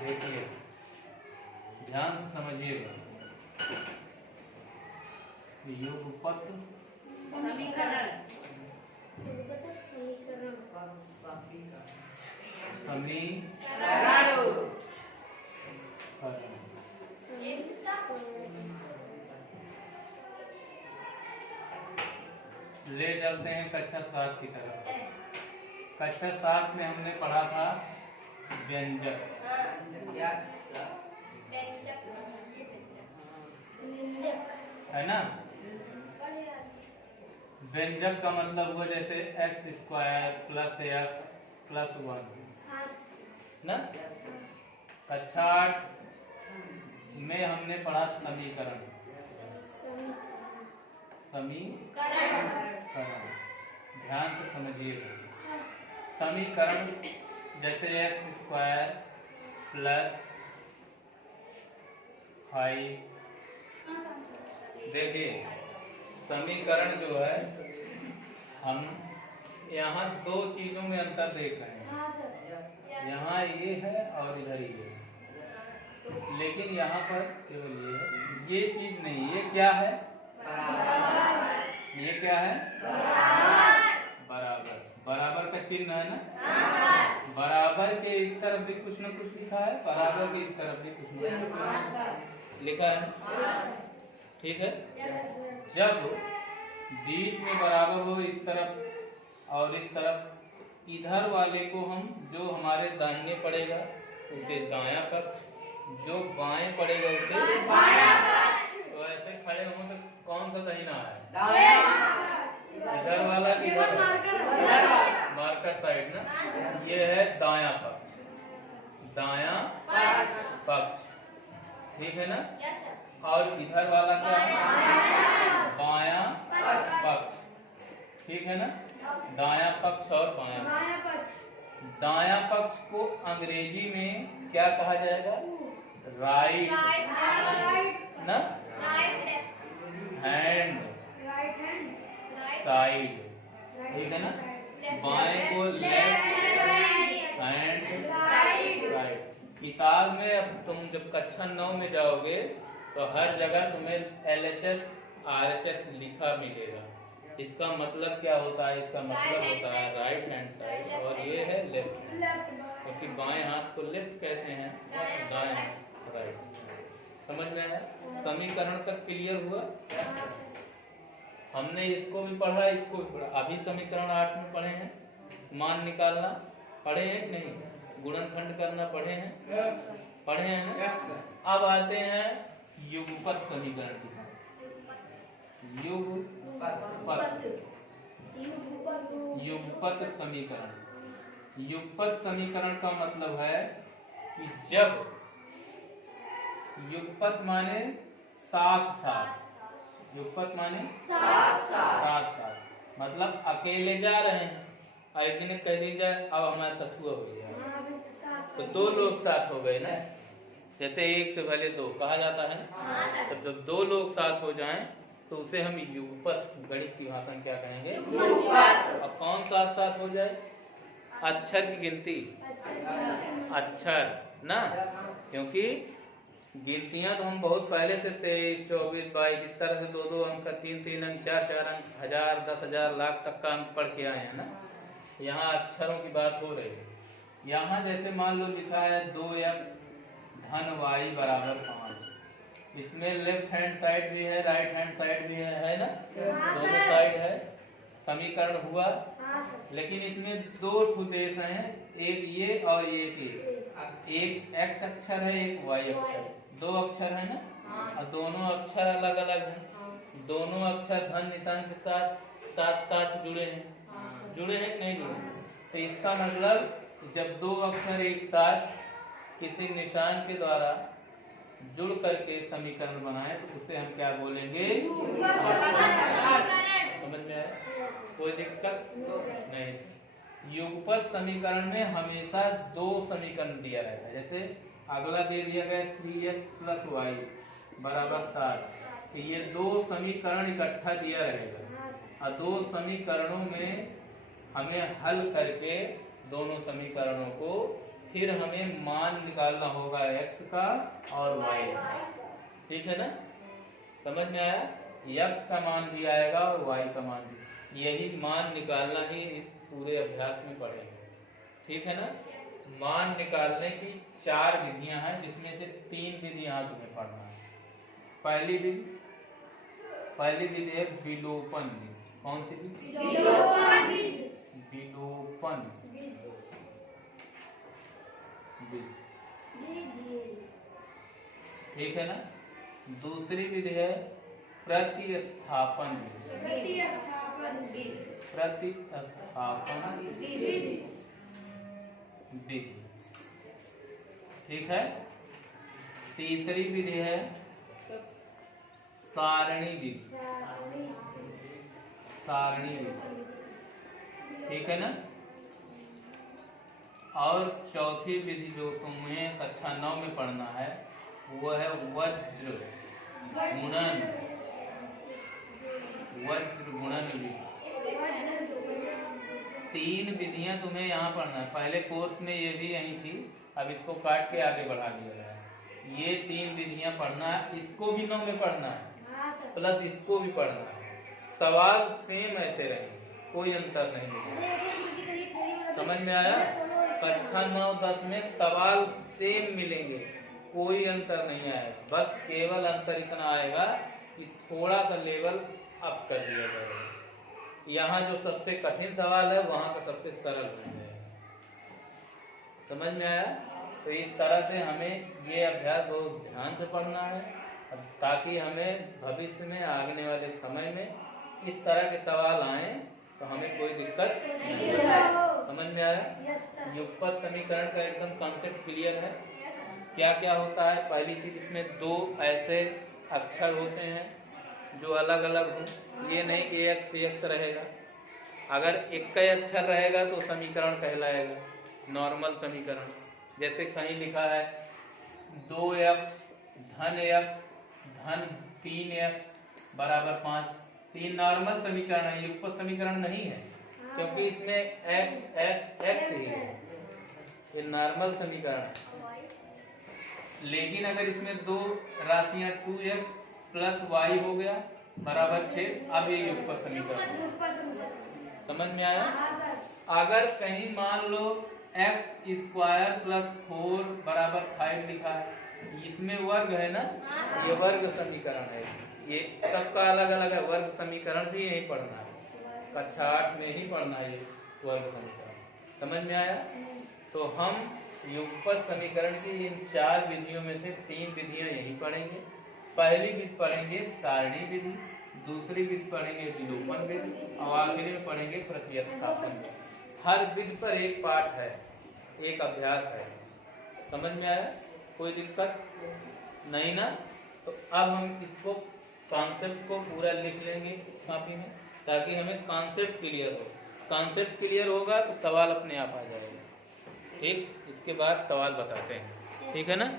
देखिए ध्यान से समझिएगा। युगपत समीकरण ले चलते हैं कक्षा 7 की तरफ। कक्षा 7 में हमने पढ़ा था व्यंजक, है ना। व्यंजक का मतलब हुआ जैसे x² + x + 1 ना। कक्षा 8 में हमने पढ़ा समीकरण। ध्यान से समझिएगा। समीकरण जैसे x² + 5। देखिए समीकरण जो है हम यहाँ दो चीजों में अंतर देख रहे हैं। यहाँ ये है और इधर ये है, लेकिन यहाँ पर केवल ये है, ये चीज नहीं। ये क्या है? ये क्या है? बराबर। बराबर का चिन्ह है ना। बराबर के इस तरफ भी कुछ न कुछ लिखा है, बराबर के इस तरफ भी कुछ न कुछ लिखा है। ठीक है। जब बीच में बराबर हो इस तरफ और इस तरफ, इधर वाले को हम जो हमारे दाहिने पड़ेगा उसे दायां पक्ष, जो बाएं पड़ेगा उसे बायां पक्ष। तो ऐसे खड़े हो तो कौन सा दाहिना है? इधर वाला किधर? मार्कर साइड ना। ये है दायां पक्ष, दायां पक्ष। ठीक है ना। और इधर वाला क्या है? बायां पक्ष। ठीक है ना। दायां पक्ष और बायां पक्ष। दायां पक्ष को अंग्रेजी में क्या कहा जाएगा? राइट ना। Hand side. ठीक है ना। बाएं को लेफ्ट हैंड राइट। किताब में अब तुम जब कक्षा 9 में जाओगे तो हर जगह तुम्हें LHS RHS लिखा मिलेगा। इसका मतलब क्या होता है? इसका मतलब होता है राइट हैंड साइड और ये है लेफ्ट हैंड, क्योंकि बाएं हाथ को लेफ्ट कहते हैं, दाएं राइट। समझ में आया? समीकरण तक क्लियर हुआ? हमने इसको भी पढ़ा, इसको भी पढ़ा। अभी समीकरण 8 में पढ़े हैं। मान निकालना पढ़े हैं कि नहीं? गुणनखंड करना पढ़े हैं? पढ़े हैं ना। अब आते हैं युगपत समीकरण की। युगपत समीकरण। युगपत समीकरण का मतलब है कि जब युगपत माने साथ साथ, युगपत माने साथ साथ, मतलब अकेले जा रहे हैं और एक दिन कह दी जाए अब हमारा सतुआ हो गया तो दो लोग साथ हो गए ना। जैसे एक से पहले दो कहा जाता है ना। तो जब दो लोग साथ हो जाएं तो उसे हम युगपत, गणित की भाषा में क्या कहेंगे? अब कौन साथ साथ हो जाए? अक्षर की गिनती, अक्षर ना। क्योंकि गिनतियां तो हम बहुत पहले से 23, 24, 22 इस तरह से 2-2 अंक का, 3-3 अंक, 4-4 अंक, 1000, 10,000, लाख तक का अंक पढ़ के आए हैं ना। यहाँ अक्षरों की बात हो रही है। यहाँ जैसे मान लो लिखा है 2x धन y = 5। इसमें लेफ्ट हैंड साइड भी है, राइट हैंड साइड भी है ना। दोनों साइड है। समीकरण हुआ। लेकिन इसमें दो ठुदेश हैं, एक ये और एक ये। एक x अक्षर है, एक y अक्षर है। दो अक्षर है ना। और दोनों अक्षर अलग अलग हैं। दोनों अक्षर धन निशान के साथ साथ साथ जुड़े हैं। जुड़े हैं कि नहीं जुड़े? तो इसका मतलब जब दो अक्षर एक साथ किसी निशान के द्वारा जुड़ करके समीकरण बनाए तो उसे हम क्या बोलेंगे? समझ में आया? कोई दिक्कत नहीं। युगपत समीकरण में हमेशा दो समीकरण दिया रहता है। जैसे अगला दे दिया गया 3x + y = 7। तो ये दो समीकरण इकट्ठा दिया रहेगा और दो समीकरणों में हमें हल करके दोनों समीकरणों को फिर हमें मान निकालना होगा x का और y का। ठीक है ना, समझ में आया? x का मान भी आएगा और y का मान भी। यही मान निकालना ही इस पूरे अभ्यास में पढ़ेंगे। ठीक है ना। मान निकालने की 4 विधियां हैं, जिसमें से 3 विधि यहाँ तुम्हें पढ़ना है। पहली विधि है विलोपन विधि। कौन सी विधि? विलोपन विधि। ठीक है ना। दूसरी विधि है प्रतिस्थापन विधि। प्रतिस्थापन विधि। ठीक है। तीसरी विधि है सारणी विधि। सारणी विधि। ठीक है ना। और चौथी विधि जो तुम्हें कक्षा 9 में पढ़ना है वो है वज्र गुणन। वज्र गुणन विधि। 3 विधियां तुम्हें यहाँ पढ़ना है। पहले कोर्स में ये भी यही थी, अब इसको काट के आगे बढ़ा दिया गया है। ये 3 विधियां पढ़ना है, इसको भी 9 में पढ़ना है प्लस इसको भी पढ़ना है। सवाल सेम ऐसे रहेंगे, कोई अंतर नहीं। समझ में आया? कक्षा 9-10 में सवाल सेम मिलेंगे, कोई अंतर नहीं आएगा। बस केवल अंतर इतना आएगा कि थोड़ा सा लेवल अप कर दिया जाएगा। यहाँ जो सबसे कठिन सवाल है वहाँ का सबसे सरल बन जाएगा। समझ में आया? तो इस तरह से हमें ये अभ्यास बहुत ध्यान से पढ़ना है, ताकि हमें भविष्य में आने वाले समय में इस तरह के सवाल आए तो हमें कोई दिक्कत नहीं हो। समझ में आया? युगपत समीकरण का एकदम कॉन्सेप्ट क्लियर है। क्या क्या होता है? पहली चीज, इसमें 2 ऐसे अक्षर होते हैं जो अलग अलग हो। ये नहीं कि x रहेगा। अगर एक का अक्षर रहेगा तो समीकरण कहलाएगा नॉर्मल समीकरण। जैसे कहीं लिखा है 2x धन x धन 3x बराबर 5। 3 नॉर्मल समीकरण है, युगपत समीकरण नहीं है, क्योंकि इसमें x ही है। ये नॉर्मल समीकरण है। लेकिन अगर इसमें 2 राशियां 2x प्लस y हो गया बराबर 6, अब ये युगपत समीकरण। समझ में आया? अगर कहीं मान लो x स्क्वायर प्लस 4 बराबर 5 लिखा है, इसमें वर्ग है ना, ये वर्ग समीकरण है। ये सबका अलग अलग है। वर्ग समीकरण भी यही पढ़ना है, कक्षा 8 में ही पढ़ना है ये वर्ग समीकरण। समझ में आया? तो हम युगपत समीकरण की इन 4 विधियों में से 3 विधियां यही पढ़ेंगे। पहली विधि पढ़ेंगे सारणी विधि, दूसरी विधि पढ़ेंगे विलोपन विधि और आखिरी में पढ़ेंगे प्रतिस्थापन विधि। हर विधि पर एक पाठ है, एक अभ्यास है। समझ में आया? कोई दिक्कत नहीं ना? तो अब हम इसको कॉन्सेप्ट को पूरा लिख लेंगे कॉपी में, ताकि हमें कॉन्सेप्ट क्लियर हो। कॉन्सेप्ट क्लियर होगा तो सवाल अपने आप आ जाएगा। ठीक, इसके बाद सवाल बताते हैं। ठीक है ना?